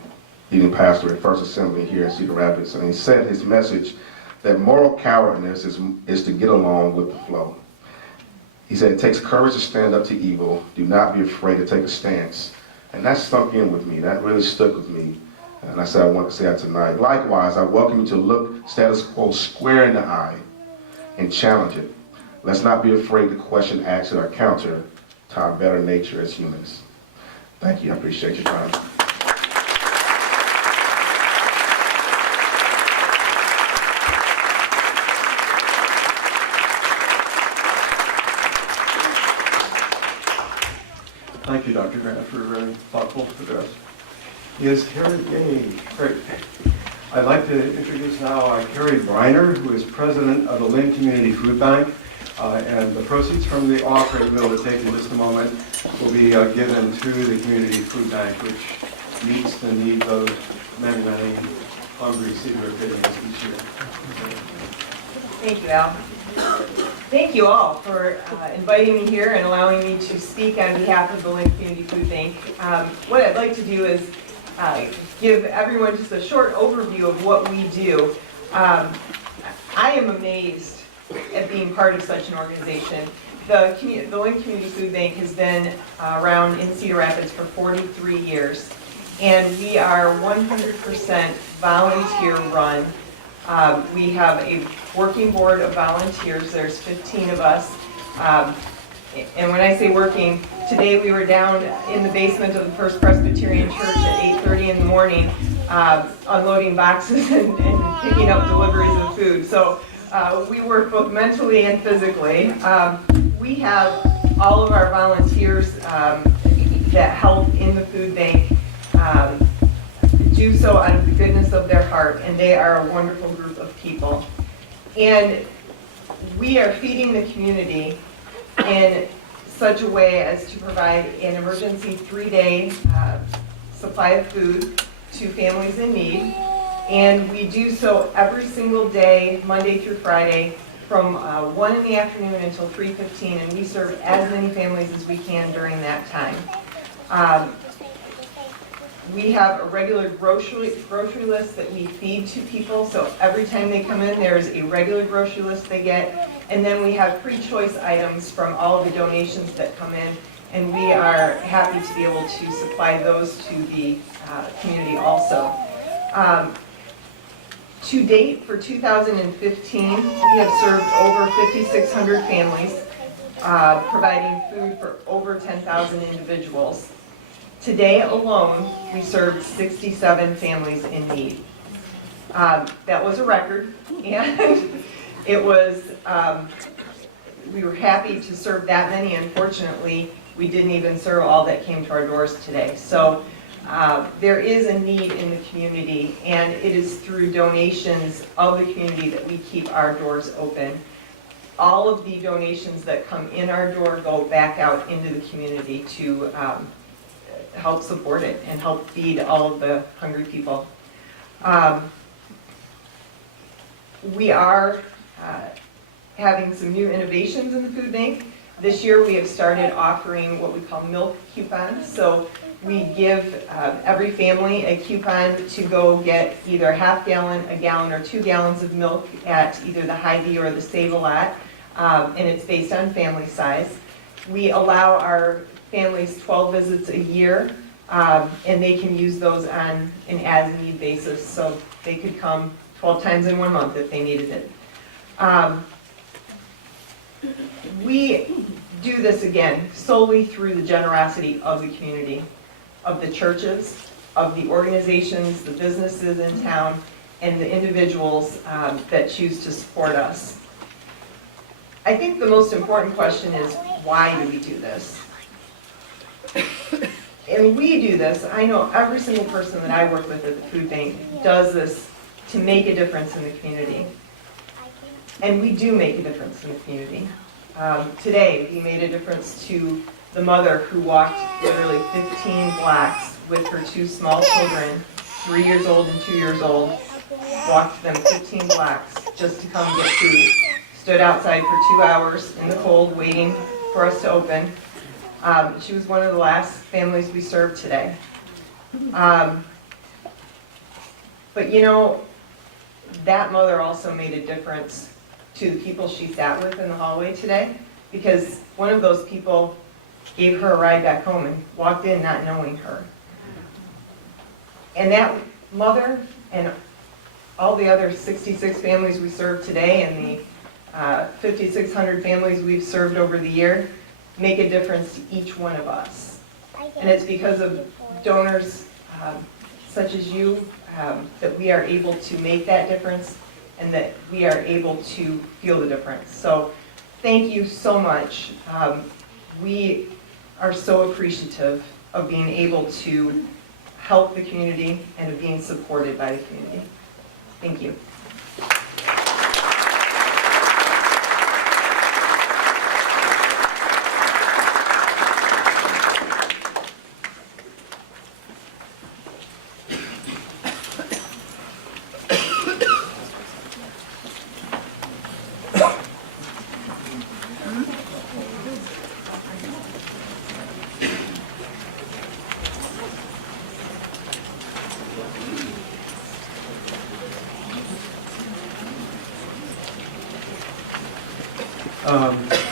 leading pastor at First Assembly here in Cedar Rapids, and he said his message that moral cowardness is to get along with the flow. He said it takes courage to stand up to evil. Do not be afraid to take a stance. And that sunk in with me. That really stuck with me. And I said I want to say that tonight. Likewise, I welcome you to look status quo square in the eye and challenge it. Let's not be afraid to question, answer, or counter to our better nature as humans. Thank you. I appreciate your time. Thank you, Dr. Grant, for a very thoughtful address. Is Carrie, yay, great. I'd like to introduce now Carrie Briner, who is president of the Lynn Community Food Bank, and the proceeds from the offering we'll take in just a moment will be given to the Community Food Bank, which meets the needs of many, many hungry Cedar Rapidians each year. Thank you, Al. Thank you all for inviting me here and allowing me to speak on behalf of the Lynn Community Food Bank. What I'd like to do is give everyone just a short overview of what we do. I am amazed at being part of such an organization. The Lynn Community Food Bank has been around in Cedar Rapids for 43 years, and we are 100% volunteer run. We have a working board of volunteers. There's 15 of us. And when I say working, today we were down in the basement of the First Presbyterian Church at 8:30 in the morning, unloading boxes and picking up deliveries of food. So we work both mentally and physically. We have all of our volunteers that help in the food bank do so out of the goodness of their heart, and they are a wonderful group of people. And we are feeding the community in such a way as to provide an emergency 3-day supply of food to families in need. And we do so every single day, Monday through Friday, from 1 in the afternoon until 3:15, and we serve as many families as we can during that time. We have a regular grocery list that we feed to people, so every time they come in, there's a regular grocery list they get. And then we have pre-choice items from all of the donations that come in, and we are happy to be able to supply those to the community also. To date, for 2015, we have served over 5,600 families, providing food for over 10,000 individuals. Today alone, we served 67 families in need. That was a record, and It was, we were happy to serve that many. Unfortunately, we didn't even serve all that came to our doors today. So there is a need in the community, and it is through donations of the community that we keep our doors open. All of the donations that come in our door go back out into the community to help support it and help feed all of the hungry people. We are having some new innovations in the food bank. This year we have started offering what we call milk coupons. So we give every family a coupon to go get either a half gallon, a gallon, or 2 gallons of milk at either the Hy-Vee or the Save-A-Lot, and it's based on family size. We allow our families 12 visits a year, and they can use those on an as-need basis, so they could come 12 times in 1 month if they needed it. We do this again solely through the generosity of the community, of the churches, of the organizations, the businesses in town, and the individuals that choose to support us. I think the most important question is, why do we do this? And we do this, I know every single person that I work with at the food bank does this to make a difference in the community. And we do make a difference in the community. Today, we made a difference to the mother who walked literally 15 blocks with her 2 small children, 3 years old and 2 years old, walked them 15 blocks just to come get food. Stood outside for 2 hours in the cold waiting for us to open. She was one of the last families we served today. But you know, that mother also made a difference to the people she sat with in the hallway today, because one of those people gave her a ride back home and walked in not knowing her. And that mother and all the other 66 families we served today and the 5,600 families we've served over the year make a difference to each one of us. And it's because of donors such as you that we are able to make that difference and that we are able to feel the difference. So thank you so much. We are so appreciative of being able to help the community and of being supported by the community. Thank you.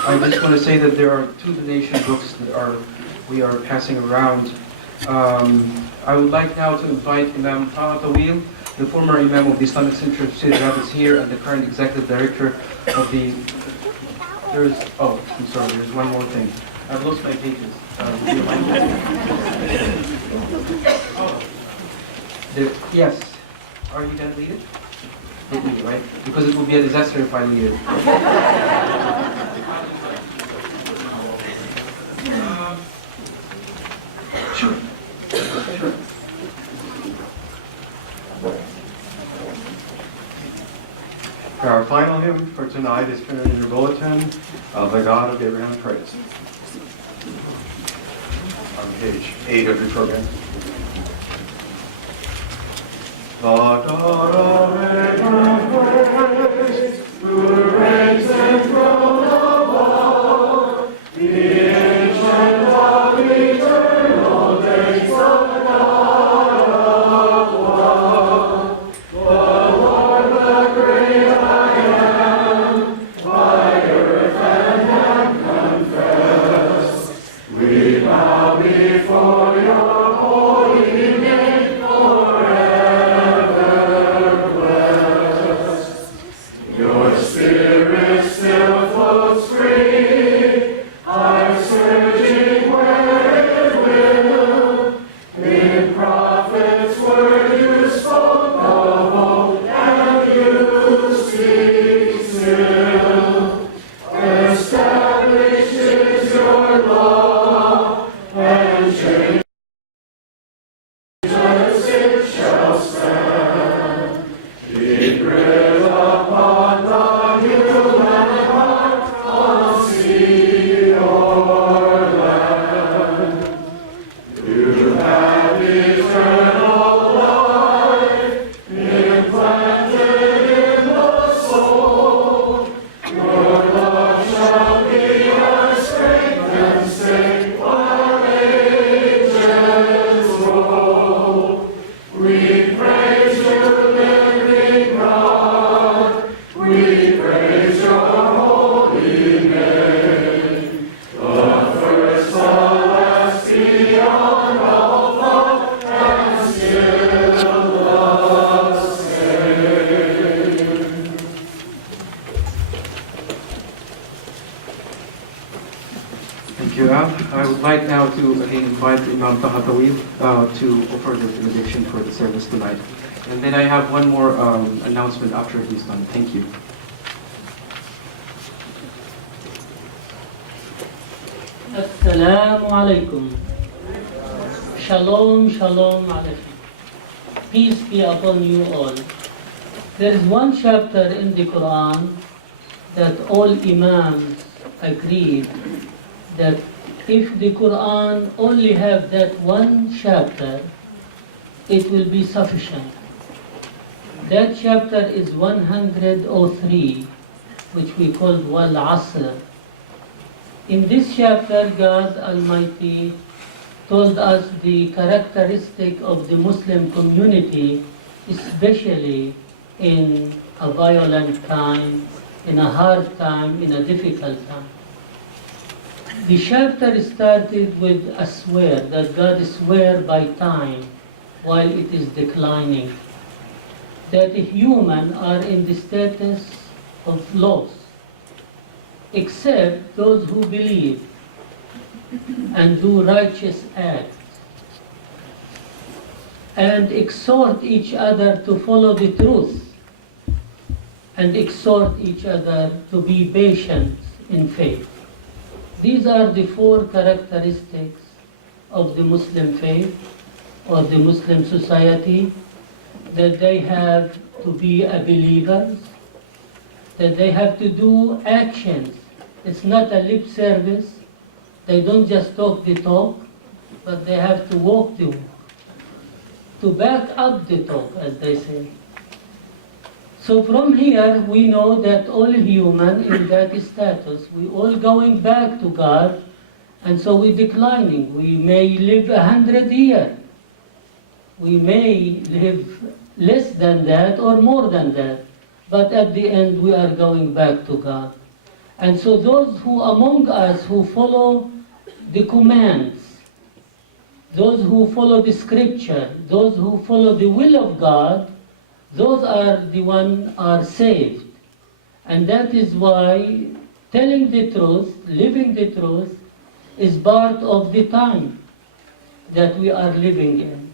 I just want to say that there are 2 donation books that we are passing around. I would like now to invite Imam Taha Tawil, the former Imam of the Islamic Center of Cedar Rapids here and the current Executive Director of the... Oh, I'm sorry, there's one more thing. I've lost my pages. Yes. Are you going to lead it? Lead me, right? Because it would be a disaster if I lead it. Sure. Our final hymn for tonight is printed in your bulletin, The God of Abraham Praise. On page 8 of your program. The God of Abraham praise, who reigns enthroned above, the ancient of eternal days, the God of love, the Lord, the great I am, by earth and heaven confess. We bow before your holy name forever. to again invite Imam Tahatawil to offer the benediction for the service tonight. And then I have one more announcement after he's done. Thank you. Assalamu alaikum. Shalom, shalom alaikum. Peace be upon you all. There is one chapter in the Quran that all Imams agreed that if the Quran only have that one chapter, it will be sufficient. That chapter is 103, which we call Wal Asr. In this chapter, God Almighty told us the characteristic of the Muslim community, especially in a violent time, in a hard time, in a difficult time. The chapter started with a swear, that God swear by time while it is declining, that humans are in the status of loss, except those who believe and do righteous acts and exhort each other to follow the truth and exhort each other to be patient in faith. These are the four characteristics of the Muslim faith or the Muslim society, that they have to be a believers, that they have to do actions. It's not a lip service. They don't just talk the talk, but they have to walk the walk, to back up the talk, as they say. So from here, we know that all human in that status, we all going back to God, and so we're declining. We may live 100 years. We may live less than that or more than that, but at the end, we are going back to God. And so those who among us who follow the commands, those who follow the scripture, those who follow the will of God, those are the ones are saved. And that is why telling the truth, living the truth, is part of the time that we are living in.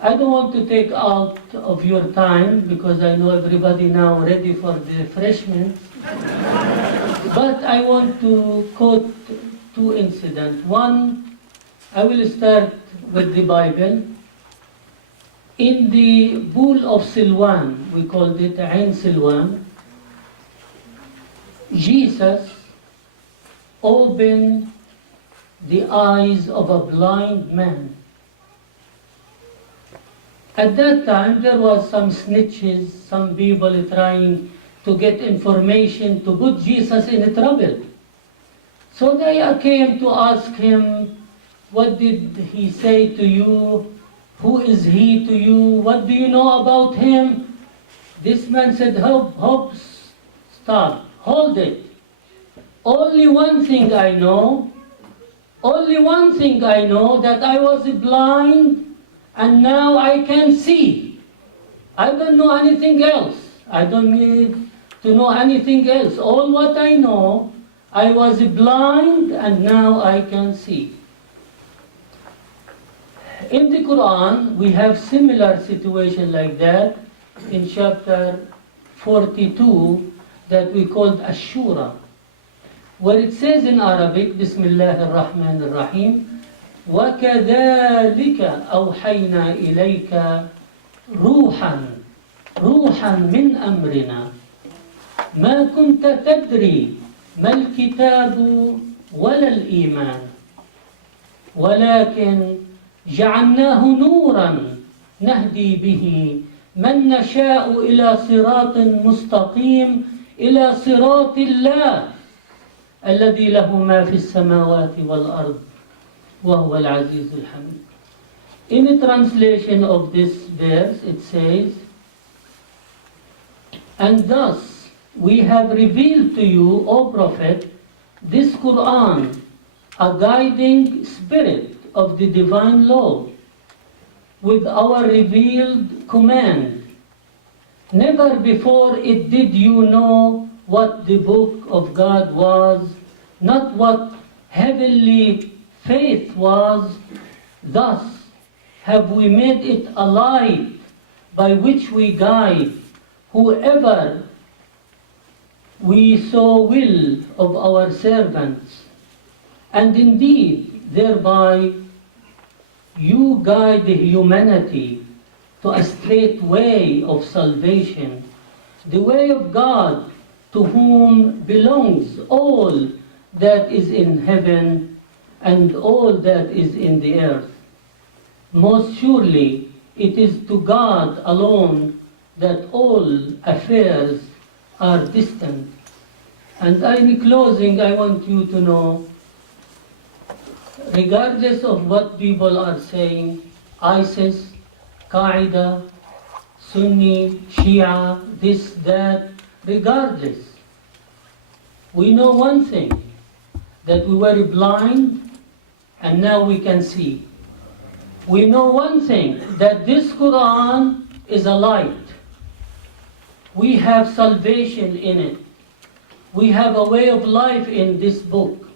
I don't want to take out of your time, because I know everybody now ready for the refreshments. But I want to quote two incidents. One, I will start with the Bible. In the pool of Silwan, we called it Ain Silwan, Jesus opened the eyes of a blind man. At that time, there was some snitches, some people trying to get information to put Jesus in trouble. So they came to ask him, what did he say to you? Who is he to you? What do you know about him? This man said, Hope, stop, hold it. Only one thing I know, that I was blind and now I can see. I don't know anything else. I don't need to know anything else. All what I know, I was blind and now I can see. In the Quran, we have similar situation like that in chapter 42 that we called Ash-Shura, where it says in Arabic, Bismillah ar-Rahman ar-Rahim, وَكَذَلِكَ أَوْحَيْنَا إِلَيْكَ روحا من أمرنا ما كنت تدري ما الكتاب ولا الإيمان ولكن جعلناه نورا نهدي به من نشاء إلى صراط مستقيم إلى صراط الله الذي له ما في السماوات والأرض وهو العزيز الحميد. In the translation of this verse, it says, and thus we have revealed to you, O Prophet, this Quran, a guiding spirit of the divine law, with our revealed command. Never before it did you know what the book of God was, not what heavenly Faith was thus have we made it a light by which we guide whoever we so will of our servants. And indeed, thereby you guide humanity to a straight way of salvation, the way of God, to whom belongs all that is in heaven and all that is in the earth. Most surely, it is to God alone that all affairs are distant. And in closing, I want you to know, regardless of what people are saying, ISIS, Qaeda, Sunni, Shia, this, that, regardless, we know one thing, that we were blind and now we can see. We know one thing, that this Quran is a light. We have salvation in it. We have a way of life in this book.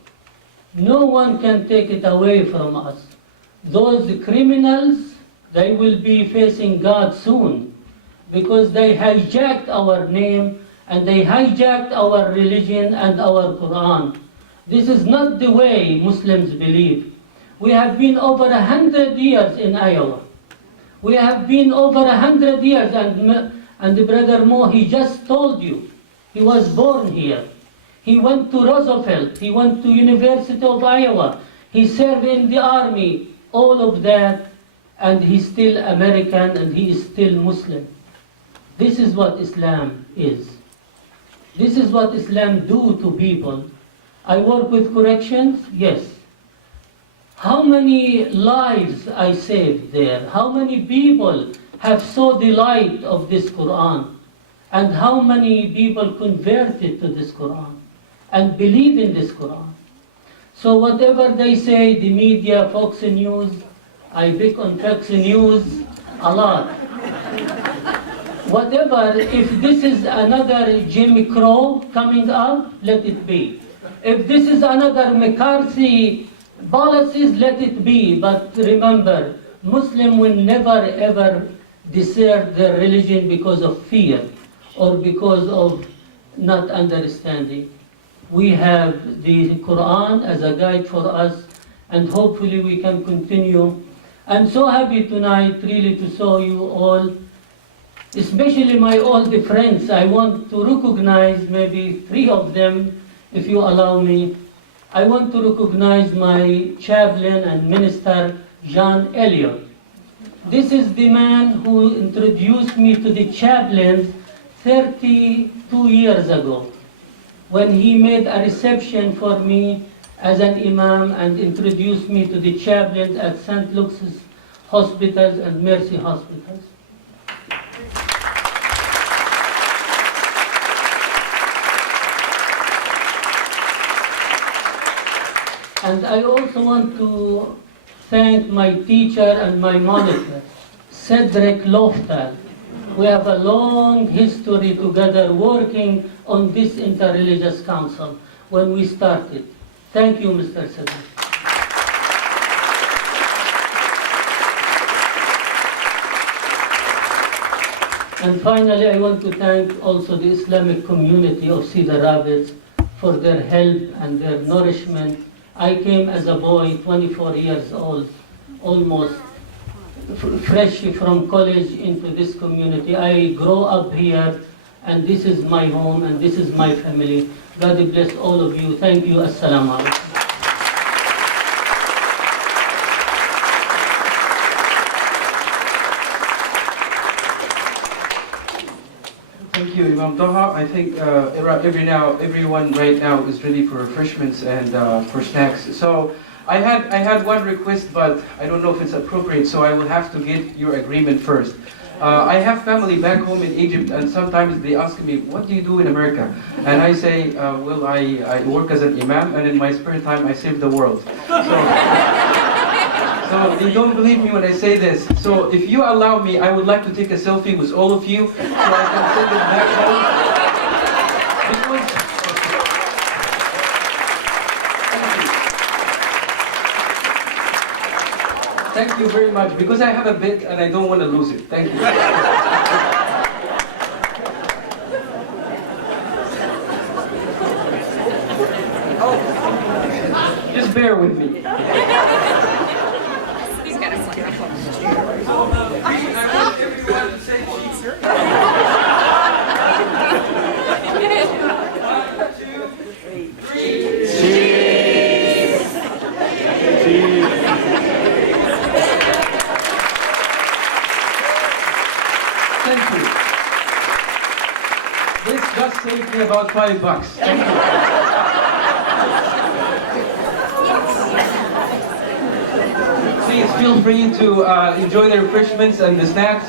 No one can take it away from us. Those criminals, they will be facing God soon because they hijacked our name and they hijacked our religion and our Quran. This is not the way Muslims believe. We have been over 100 years in Iowa. We have been over 100 years, and Brother Mo, he just told you, he was born here. He went to Roosevelt, he went to University of Iowa, he served in the army, all of that, and he's still American and he is still Muslim. This is what Islam is. This is what Islam do to people. I work with corrections, yes. How many lives I saved there? How many people have saw the light of this Quran? And how many people converted to this Quran and believe in this Quran? So whatever they say, the media, Fox News, I pick on Fox News a lot. Whatever, if this is another Jim Crow coming up, let it be. If this is another McCarthy policies, let it be. But remember, Muslim will never ever desert their religion because of fear or because of not understanding. We have the Quran as a guide for us, and hopefully we can continue. I'm so happy tonight really to show you all, especially my old friends. I want to recognize maybe 3 of them, if you allow me. I want to recognize my chaplain and minister, John Elliott. This is the man who introduced me to the chaplains 32 years ago, when he made a reception for me as an imam and introduced me to the chaplains at St. Luke's hospitals and Mercy hospitals. And I also want to thank my teacher and my monitor, Cedric Loftal. We have a long history together working on this interreligious council when we started. Thank you, Mr. Cedric. And finally, I want to thank also the Islamic community of Cedar Rapids for their help and their nourishment. I came as a boy, 24 years old, almost fresh from college into this community. I grew up here, and this is my home, and this is my family. God bless all of you. Thank you. Assalamu alaikum. Thank you, Imam Taha. I think everyone right now is ready for refreshments and for snacks. So I had one request, but I don't know if it's appropriate, so I will have to get your agreement first. I have family back home in Egypt, and sometimes they ask me, what do you do in America? And I say, well, I work as an imam, and in my spare time I save the world. So they don't believe me when I say this. So if you allow me, I would like to take a selfie with all of you, so I can send it back home. Because Thank you very much, because I have a bit and I don't want to lose it. Thank you. Just bear with me. He's got a microphone. Thank you. This just saved me about $5. Thank you. Please feel free to enjoy the refreshments and the snacks.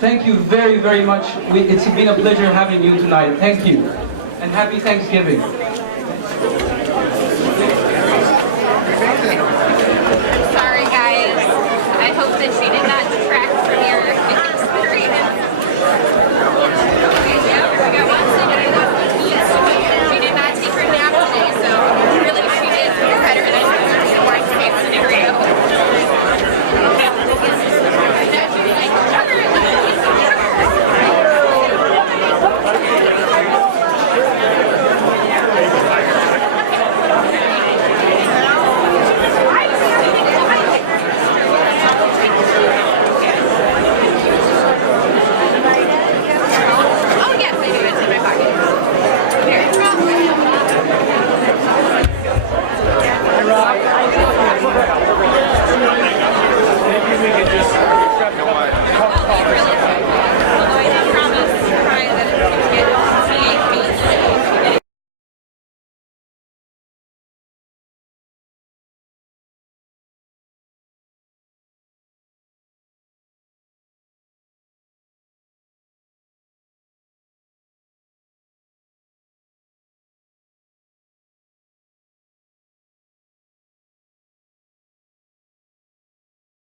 Thank you very, very much. It's been a pleasure having you tonight. Thank you. And happy Thanksgiving. Sorry, guys. I hope that she did not